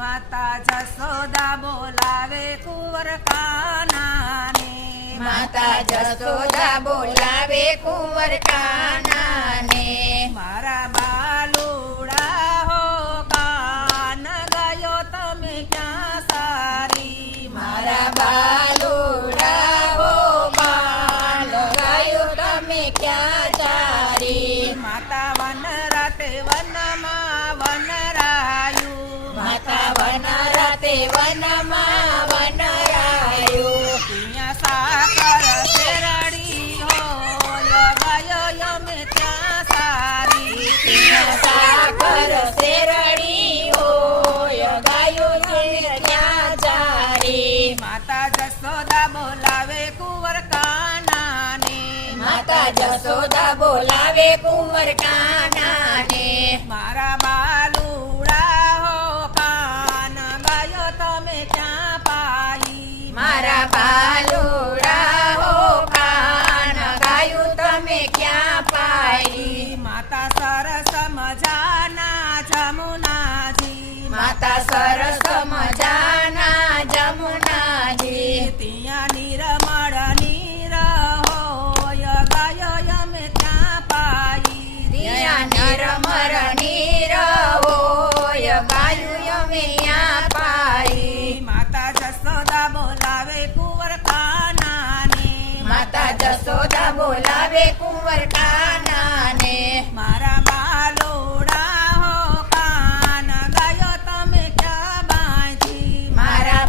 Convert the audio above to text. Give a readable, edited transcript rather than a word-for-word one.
માતા જશોદા બોલાવે કુંવર કાનાને. માતા જશોદા બોલાવે કુંવર કાનાને. મારા બાલુડા હો કાન ગયો તમે ક્યાં સારી. મારા બાલુડા હો કાન ગયો તમે ક્યાં ચારી. માતા વન રાતે વનમાં વનરાયું. માતા વન રાતે વનમાં વનરાયું. ત્યાં સાકર શેરડી હોય ગયો અમે ત્યાં સારી. ત્યાં સાકર શેરડી હોય ગાયો અમે ત્યાં ચારી. માતા જશોદા બોલાવે કુંવર કાનાને. માતા જશોદા બોલાવે કુંવર કાનાને. મારા બાલુડા હો કાન ગયો તમે ક્યાં પાઈ. મારા બાલુડા હો કાન ગાયું તમે ક્યાં પાઈ. માતા સરસ મજાના જમુનાજી. માતા સરસ મજાના જમુનાજી. ત્યાં નિર્મળ નીર હોય ગયો અમે ત્યાં પાઈ. ત્યાં નિર્મળ નીર હોય ગાયું અમે ત્યાં પાઈ. માતા જશોદા બોલાવે કુંવર કાનાને. માતા જશોદા બોલાવે કુંવર કાનાને.